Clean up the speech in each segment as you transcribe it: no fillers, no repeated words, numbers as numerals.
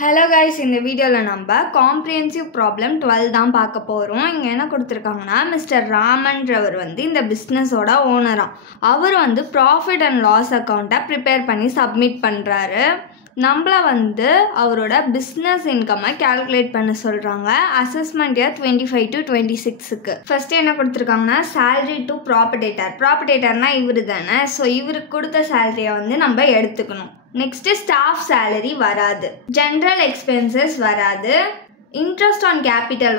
Hello guys, in the video நம்ம comprehensive problem 12 தான் பார்க்க போறோம். இங்க என்ன கொடுத்திருக்காங்கன்னா மிஸ்டர் ராமன்றவர் இந்த பிசினஸோட ஓனரா. அவர் profit and loss account prepare பண்ணி சப்மிட் பண்றாரு. நம்மள அவரோட business income calculate பண்ண சொல்றாங்க. Assessment year 25 to 26 க்கு. First என்ன கொடுத்திருக்காங்கன்னா salary to proprietor. Proprietorனா இவருதானே. சோ இவருக்கு கொடுத்த salary நம்ம எடுத்துக்கணும். Next staff salary வராது. General expenses வராது. Interest on capital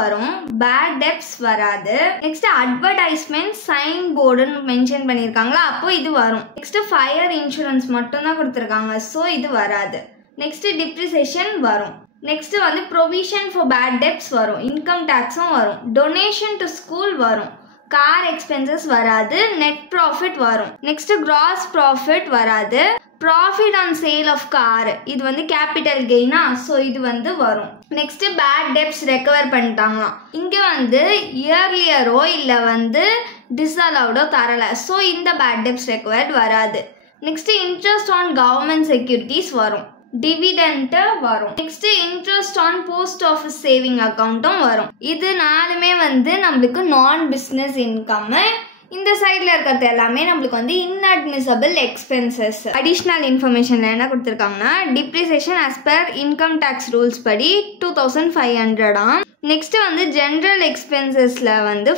வரும். Bad debts வராது. Next advertisement sign board mention பண்ணிருக்காங்களா அப்போ இது வரும். Next fire insurance மட்டும் தான் கொடுத்திருக்காங்க. சோ இது வராது. Next depreciation வரும். Next provision for bad debts வரும். Income taxும் வரும். Donation to school வரும். Car expenses வராது. Net profit வரும். Next gross profit வராது. Profit on sale of car இது capital gain so இது வரும். Next bad debts recover பண்ணிட்டாங்களாம். இங்க yearlier இல்ல disallowed தரல. So இந்த bad debts recovered வராது. Next interest on government securities வரும். Dividend வரும். Next interest on post office saving account வரும். இது நாலுமே நமக்கு non business income. இந்த சைடுல இருக்கிறது எல்லாமே நமக்கு inadmissible expenses. Additional information என்ன கொடுத்திருக்காங்கன்னா depreciation as per income tax rules படி 2500 Next general expensesல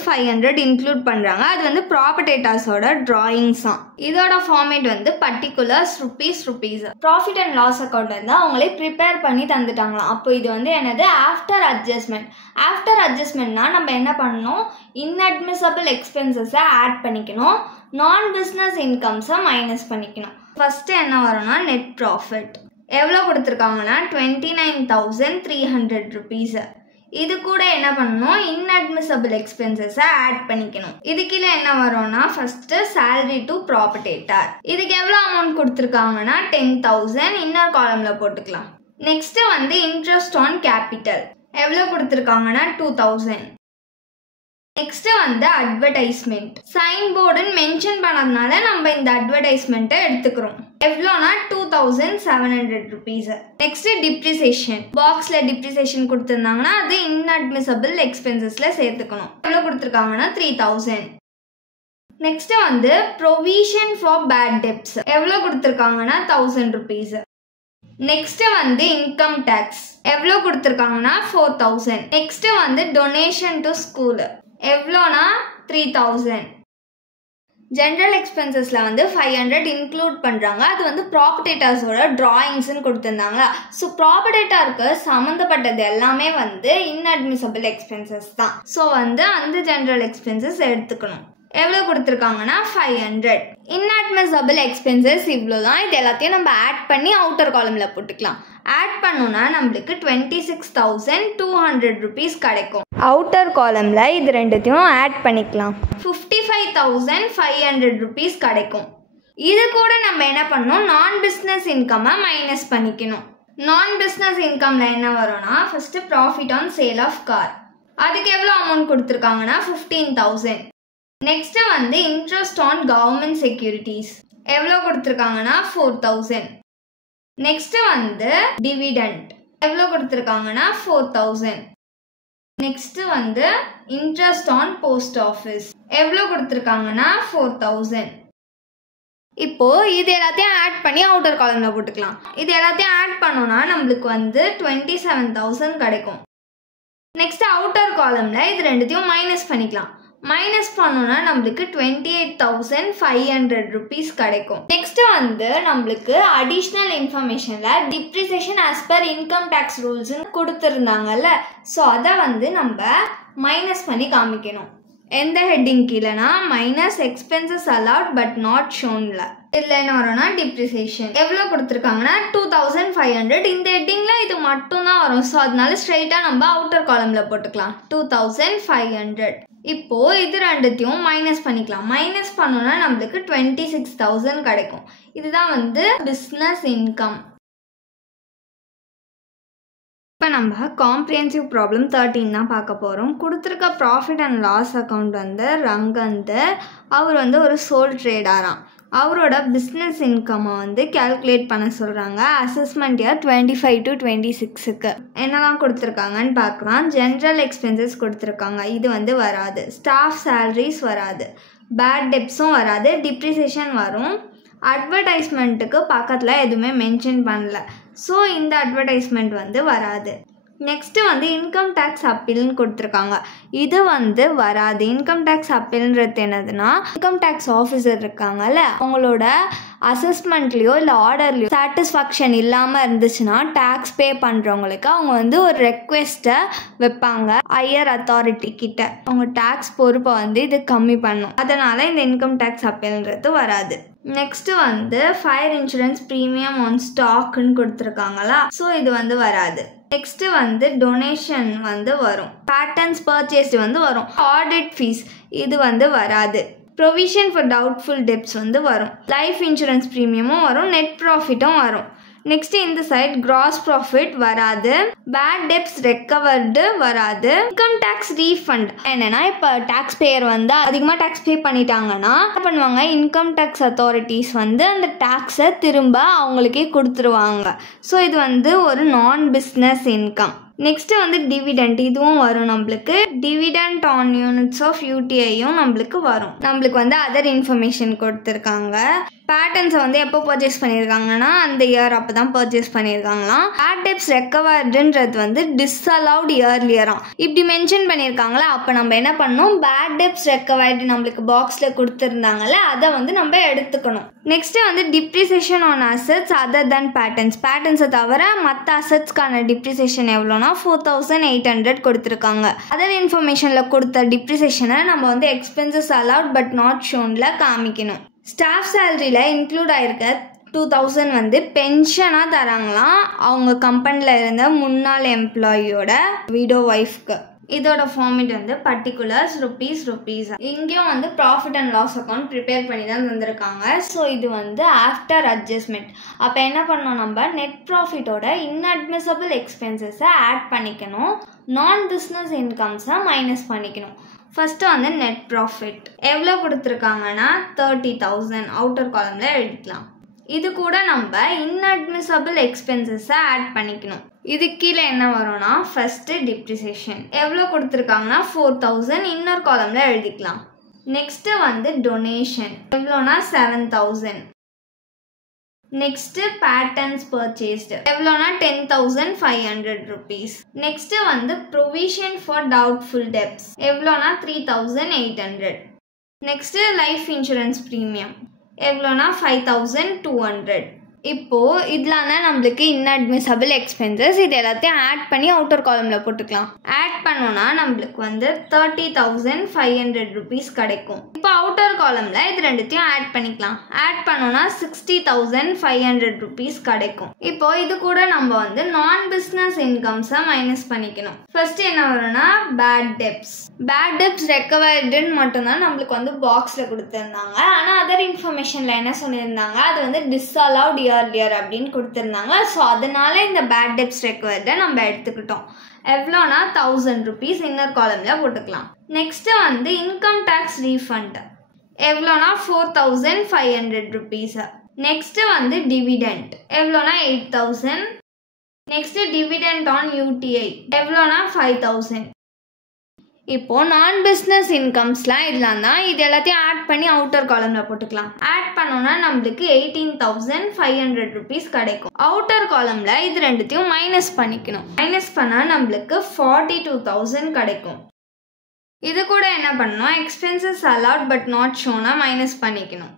500 include பண்றாங்க. அது proprietors ஓட drawings இதோட format particulars rupees. Profit and loss account அவங்களே prepare பண்ணி தந்துட்டாங்களாம். அப்போ இது என்னது after adjustment. After adjustmentனா நம்ம என்ன பண்ணணும்? Inadmissible expenses add பண்ணிக்கணும். Non business incomes minus பண்ணிக்கணும். First என்ன வரும்னா net profit. எவ்வளவு கொடுத்திருக்காங்கன்னா 29300 rupees. இது கூட என்ன பண்ணனும்? Inadmissible expenses add பண்ணிக்கணும். இதுக்குள்ள என்ன வரும்னா first salary to proprietor. இதுக்கு எவ்வளவு amount கொடுத்திருக்காங்கன்னா 10000 இன்னர் காலம்ல போட்டுக்கலாம். Next interest on capital. எவ்வளவு கொடுத்திருக்காங்கன்னா 2000. Next advertisement. Sign board mention பண்ணதுனால நம்ம இந்த advertisement எடுத்துக்கிறோம். எவ்வளவுனா 2700 rupees. Next depreciation. Boxல depreciation கொடுத்திருந்தாங்கன்னா அது inadmissible expensesல சேர்த்துக்கணும். எவ்வளவு கொடுத்திருக்காங்கன்னா 3000. Next provision for bad debts. எவ்வளவு கொடுத்திருக்காங்கன்னா 1000 rupees. Next income tax. எவ்வளவு கொடுத்திருக்காங்கன்னா 4000. Next donation to school. எவ்வளோனா 3000. General expensesல 500 include பண்றாங்க. அது proprietors ஓட drawings கொடுத்திருந்தாங்களா. So proprietorக்கு சம்பந்தப்பட்டது எல்லாமே inadmissible expenses தான். So அந்த general expenses எடுத்துக்கணும். எவ்வளவு கொடுத்திருக்காங்கன்னா 500. Inadmissible expenses இவ்வளவுதான். இது எல்லாத்தையும் நம்ம ஆட் பண்ணி அவுட்டர் காலம்ல போட்டுக்கலாம். ஆட் பண்ணோம்னா நமக்கு 26200 rupees கிடைக்கும். அவுட்டர் காலம்ல இது ரெண்டுத்தையும் ஆட் பண்ணிக்கலாம். 55500 rupees கிடைக்கும். இது கூட நம்ம என்ன பண்ணணும்? நான் பிசினஸ் இன்கம் மைனஸ் பண்ணிக்கணும். நான் பிசினஸ் இன்கம்ல என்ன வரும்னா first profit on sale of car. அதுக்கு எவ்வளவு அமௌண்ட் கொடுத்திருக்காங்கன்னா 15000. Next interest on government securities எவ்வளவு கொடுத்திருக்காங்கன்னா 4000. நெக்ஸ்ட் டிவிடெண்ட் எவ்வளவு கொடுத்திருக்காங்கன்னா 4000. Next interest on post office எவ்வளவு கொடுத்திருக்காங்கன்னா 4000. இப்போ இது எல்லாத்தையும் ஆட் பண்ணி அவுட்டர் காலம்ல போட்டுக்கலாம். இது எல்லாத்தையும் ஆட் பண்ணோம்னா நமக்கு 27000 கிடைக்கும். நெக்ஸ்ட் அவுட்டர் காலம்ல இது ரெண்டுத்தையும் மைனஸ் பண்ணிக்கலாம். மைனஸ் பண்ணோம்னா நமக்கு 28500 rupees கிடைக்கும். நெக்ஸ்ட் நமக்கு அடிஷனல் இன்ஃபர்மேஷன்ல depreciation as per income tax rules கொடுத்திருந்தாங்கல்ல. சோ அத நம்ம மைனஸ் பண்ணி காமிக்கணும். எந்த ஹெட்டிங் கீழனா minus expenses allowed but not shownல. இதுல என்ன வரும்னா டிப்ரிசியேஷன் எவ்வளவு கொடுத்திருக்காங்கன்னா 2500. இந்த ஹெட்டிங்ல இது மட்டும் தான் வரும். சோ அதனால ஸ்ட்ரைட்டா நம்ம அவுட்டர் காலம்ல போட்டுக்கலாம் 2500. இப்போ இது ரெண்டுத்தையும் மைனஸ் பண்ணிக்கலாம். மைனஸ் பண்ணோம்னா நமக்கு 26000 கிடைக்கும். இதுதான் பிசினஸ் இன்கம். இப்போ நம்ம காம்ப்ரிஹென்சிவ் ப்ராப்ளம் 13 தான் பார்க்க போகிறோம். கொடுத்துருக்க ப்ராஃபிட் அண்ட் லாஸ் அக்கௌண்ட் ரங்கந்த் அவர் ஒரு சோல் ட்ரேடராம். அவரோட பிஸ்னஸ் இன்கம்மை வந்து கேல்குலேட் பண்ண சொல்கிறாங்க. அசஸ்மெண்ட் இயர் 25 to 26க்கு என்னெல்லாம் கொடுத்துருக்காங்கன்னு பார்க்கலாம். ஜென்ரல் எக்ஸ்பென்சஸ் கொடுத்துருக்காங்க, இது வந்து வராது. ஸ்டாஃப் சேலரிஸ் வராது, பேட் டெப்ஸும் வராது, டிப்ரிசியேஷன் வரும். அட்வர்டைஸ்மெண்ட்டுக்கு பக்கத்தில் எதுவுமே மென்ஷன் பண்ணல, ஸோ இந்த அட்வர்டைஸ்மெண்ட் வந்து வராது. நெக்ஸ்ட்டு வந்து இன்கம் டேக்ஸ் அப்பீல்னு கொடுத்துருக்காங்க, இது வந்து வராது. இன்கம் டேக்ஸ் அப்பீல்ன்றது என்னதுன்னா, இன்கம் டேக்ஸ் ஆஃபீஸர் இருக்காங்கல்ல, அவங்களோட அசஸ்மெண்ட்லேயோ இல்லை ஆர்டர்லையோ சாட்டிஸ்ஃபேக்ஷன் இல்லாமல் இருந்துச்சுன்னா டேக்ஸ் பே பண்ணுறவங்களுக்கு அவங்க வந்து ஒரு ரெக்வெஸ்ட்டை வைப்பாங்க ஹையர் அத்தாரிட்டி கிட்ட. அவங்க டேக்ஸ் பொறுப்பை வந்து இது கம்மி பண்ணும், அதனால் இந்த இன்கம் டேக்ஸ் அப்பீல்ன்றது வராது. நெக்ஸ்ட்டு வந்து ஃபயர் இன்சூரன்ஸ் ப்ரீமியம் ஆன் ஸ்டாக்குன்னு கொடுத்துருக்காங்களா, ஸோ இது வந்து வராது. நெக்ஸ்ட்டு வந்து டொனேஷன் வந்து வரும், பேட்டர்ன்ஸ் பர்ச்சேஸ்டு வந்து வரும். ஆடிட் ஃபீஸ் இது வந்து வராது. ப்ரொவிஷன் ஃபார் டவுட்ஃபுல் டெப்ஸ் வந்து வரும். லைஃப் இன்சூரன்ஸ் ப்ரீமியமும் வரும், நெட் ப்ராஃபிட்டும் வரும். நெக்ஸ்ட் இந்த சைட் கிராஸ் ப்ராஃபிட் வராது, பேட் டெப்ஸ் ரெக்கவர்டு வராது. இன்கம் டேக்ஸ் ரீஃபண்ட் என்னன்னா, இப்போ டேக்ஸ் பேயர் வந்து அதிகமாக டேக்ஸ் பே பண்ணிட்டாங்கன்னா என்ன பண்ணுவாங்க, இன்கம் டேக்ஸ் அத்தாரிட்டிஸ் வந்து அந்த டேக்ஸை திரும்ப அவங்களுக்கே கொடுத்துருவாங்க. ஸோ இது வந்து ஒரு நான் பிஸ்னஸ் இன்கம். நெக்ஸ்ட்டு வந்து டிவிடெண்ட், இதுவும் வரும் நம்மளுக்கு. டிவிடெண்ட் ஆன் யூனிட்ஸ் ஆஃப் யூடிஐயும் நம்மளுக்கு வரும். நம்மளுக்கு வந்து அதர் இன்ஃபர்மேஷன் கொடுத்துருக்காங்க. பேட்டர்ன்ஸை வந்து எப்போ பர்ச்சேஸ் பண்ணியிருக்காங்கன்னா அந்த இயர் அப்போ தான் பர்ச்சேஸ் பண்ணியிருக்காங்களாம். பேட் டெப்ஸ் ரெக்கவர்டுன்றது வந்து டிஸ்அலவுட் இயர்லியராம் இப்படி மென்ஷன் பண்ணியிருக்காங்களா. அப்போ நம்ம என்ன பண்ணணும், பேட் டெப்ஸ் ரெக்கவர்டு நம்மளுக்கு பாக்ஸில் கொடுத்துருந்தாங்கல்ல, அதை வந்து நம்ம எடுத்துக்கணும். நெக்ஸ்ட்டு வந்து depreciation on assets other than patterns. பேட்டர்ன்ஸை தவிர மற்ற அசட்ஸ்க்கான டிப்ரிசியேஷன் எவ்வளோனா 4800 கொடுத்துருக்காங்க. அதர் இன்ஃபர்மேஷனில் கொடுத்த டிப்ரிசியேஷனை நம்ம வந்து எக்ஸ்பென்சஸ் அலவுட் பட் நாட் ஷோனில் காமிக்கணும். ஸ்டாஃப் சேலரியில் இன்க்ளூட் ஆகிருக்க 2000 வந்து பென்ஷனாக தராங்களாம் அவங்க கம்பெனியில் இருந்த முன்னாள் எம்ப்ளாயியோட விடோ ஒய்ஃப்க்கு. இதோட ஃபார்மேட் வந்து பர்டிகுலர்ஸ் ருபீஸ். இங்கேயும் வந்து profit and loss account prepare பண்ணி தான் தந்திருக்காங்க. ஸோ இது வந்து ஆஃப்டர் அட்ஜஸ்ட்மெண்ட். அப்போ என்ன பண்ணோம், நம்ம நெட் ப்ராஃபிட்டோட இன்அட்மிசபிள் எக்ஸ்பென்சஸை ஆட் பண்ணிக்கணும், நான் பிஸ்னஸ் இன்கம்ஸை மைனஸ் பண்ணிக்கணும். ஃபஸ்ட்டு வந்து நெட் ப்ராஃபிட் எவ்வளோ கொடுத்துருக்காங்கன்னா 30,000 அவுட்டர் காலமில் எழுதிக்கலாம். இது கூட நம்ம இன்அட்மிசபிள் எக்ஸ்பென்சஸை ஆட் பண்ணிக்கணும். இது கீழே என்ன வரும்னா ஃபஸ்ட்டு டிப்ரிசியேஷன் எவ்வளோ கொடுத்துருக்காங்கன்னா 4000 இன்னர் காலமில் எழுதிக்கலாம். நெக்ஸ்ட்டு வந்து டொனேஷன் எவ்வளோனா 7000. நெக்ஸ்ட்டு பேட்டர்ன்ஸ் பர்ச்சேஸ்டு எவ்வளோனா 10,500 rupees. நெக்ஸ்ட்டு வந்து ப்ரொவிஷன் ஃபார் டவுட்ஃபுல் டெப்ஸ் எவ்வளோனா 3,800. நெக்ஸ்ட்டு லைஃப் இன்சூரன்ஸ் ப்ரீமியம் எவ்வளோனா 5,200. இப்போது இதெல்லாம் தான் நம்மளுக்கு இன்அட்மிசபிள் எக்ஸ்பென்சஸ். இது எல்லாத்தையும் ஆட் பண்ணி அவுட்டர் காலமில் போட்டுக்கலாம். ஆட் பண்ணோன்னா நம்மளுக்கு வந்து 30,500 rupees கிடைக்கும். இப்போ அவுட்டர் காலமில் இது ரெண்டுத்தையும் ஆட் பண்ணிக்கலாம். ஆட் பண்ணோன்னா 60,500 rupees கிடைக்கும். இப்போ இது கூட நம்ம வந்து நான் பிஸ்னஸ் இன்கம்ஸை மைனஸ் பண்ணிக்கணும். ஃபர்ஸ்ட் என்ன வரும்னா பேட் டெப்ஸ் ரெக்கவர்டுன்னு மட்டும்தான் நம்மளுக்கு வந்து பாக்ஸில் கொடுத்துருந்தாங்க. ஆனால் அதர் இன்ஃபர்மேஷனில் என்ன சொல்லியிருந்தாங்க, அது வந்து டிஸ்அலவுட் இயர்லியர் அப்படின்னு கொடுத்துருந்தாங்க. ஸோ அதனால இந்த பேட் டெப்ஸ் ரெக்கவர்டை நம்ம எடுத்துக்கிட்டோம். எவ்வளோனா 1000 rupees இன்னர் காலமில் போட்டுக்கலாம். நெக்ஸ்ட்டு வந்து இன்கம் டேக்ஸ் ரீஃபண்ட் எவ்வளோனா 4,500 rupees. நெக்ஸ்ட்டு வந்து டிவிடெண்ட் எவ்வளோனா 8,000. நெக்ஸ்ட்டு டிவிடெண்ட் ஆன் யூடிஐ எவ்வளோனா 5,000. இப்போ நான் பிஸ்னஸ் இன்கம்ஸ்லாம் இதெல்லாம் தான். இது எல்லாத்தையும் ஆட் பண்ணி அவுட்டர் காலமில் போட்டுக்கலாம். ஆட் பண்ணோன்னா நம்மளுக்கு 18,500 rupees கிடைக்கும். அவுட்டர் காலமில் இது ரெண்டுத்தையும் மைனஸ் பண்ணிக்கணும். மைனஸ் பண்ணால் நம்மளுக்கு 42,000 கிடைக்கும். இது கூட என்ன பண்ணணும், எக்ஸ்பென்சஸ் அலவுட் பட் நாட் ஷோனா மைனஸ் பண்ணிக்கணும்.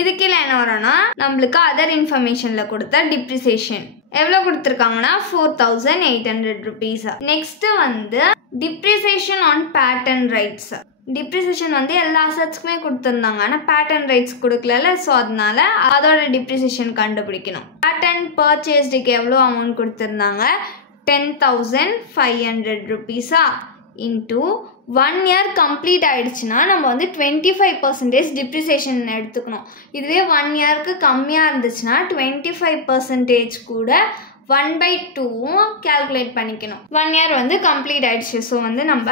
இது கீழே என்ன வரும்னா நம்மளுக்கு அதர் இன்ஃபர்மேஷனில் கொடுத்த டிப்ரிசியேஷன் எவ்வளோ கொடுத்துருக்காங்கன்னா 4,800 rupees. நெக்ஸ்ட்டு வந்து depreciation on patent rights. Depreciation வந்து எல்லா அசட்ஸ்க்குமே கொடுத்துருந்தாங்க, ஆனால் பேட்டன் ரைட்ஸ் கொடுக்கல. ஸோ அதனால அதோட டிப்ரிசியேஷன் கண்டுபிடிக்கணும். பேட்டன் பர்ச்சேஸ்டுக்கு எவ்வளோ அமௌண்ட் கொடுத்துருந்தாங்க 10,500 rupees இன்டூ 1 year கம்ப்ளீட் ஆகிடுச்சுன்னா நம்ம வந்து 25% டிப்ரிசியேஷன் எடுத்துக்கணும். இதுவே 1 yearக்கு கம்மியாக இருந்துச்சுன்னா 25% கூட 1/2 கேல்குலேட் பண்ணிக்கணும். 1 year வந்து கம்ப்ளீட் ஆகிடுச்சு. ஸோ வந்து நம்ம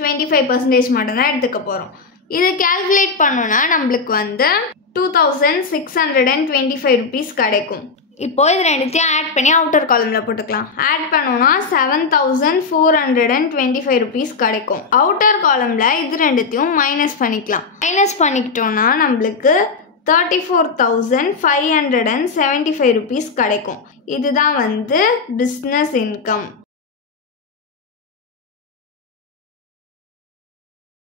25% மட்டும்தான் எடுத்துக்க போகிறோம். இதை கால்குலேட் பண்ணோன்னா நம்மளுக்கு வந்து 2625 rupees கிடைக்கும். இப்போ இது ரெண்டுத்தையும் ஆட் பண்ணி அவுட்டர் காலமில் போட்டுக்கலாம். ஆட் பண்ணோன்னா 7425 rupees கிடைக்கும். அவுட்டர் காலமில் இது ரெண்டுத்தையும் மைனஸ் பண்ணிக்கலாம். மைனஸ் பண்ணிக்கிட்டோன்னா நம்மளுக்கு 34,575 rupees கிடைக்கும். இதுதான் வந்து பிஸ்னஸ் இன்கம்.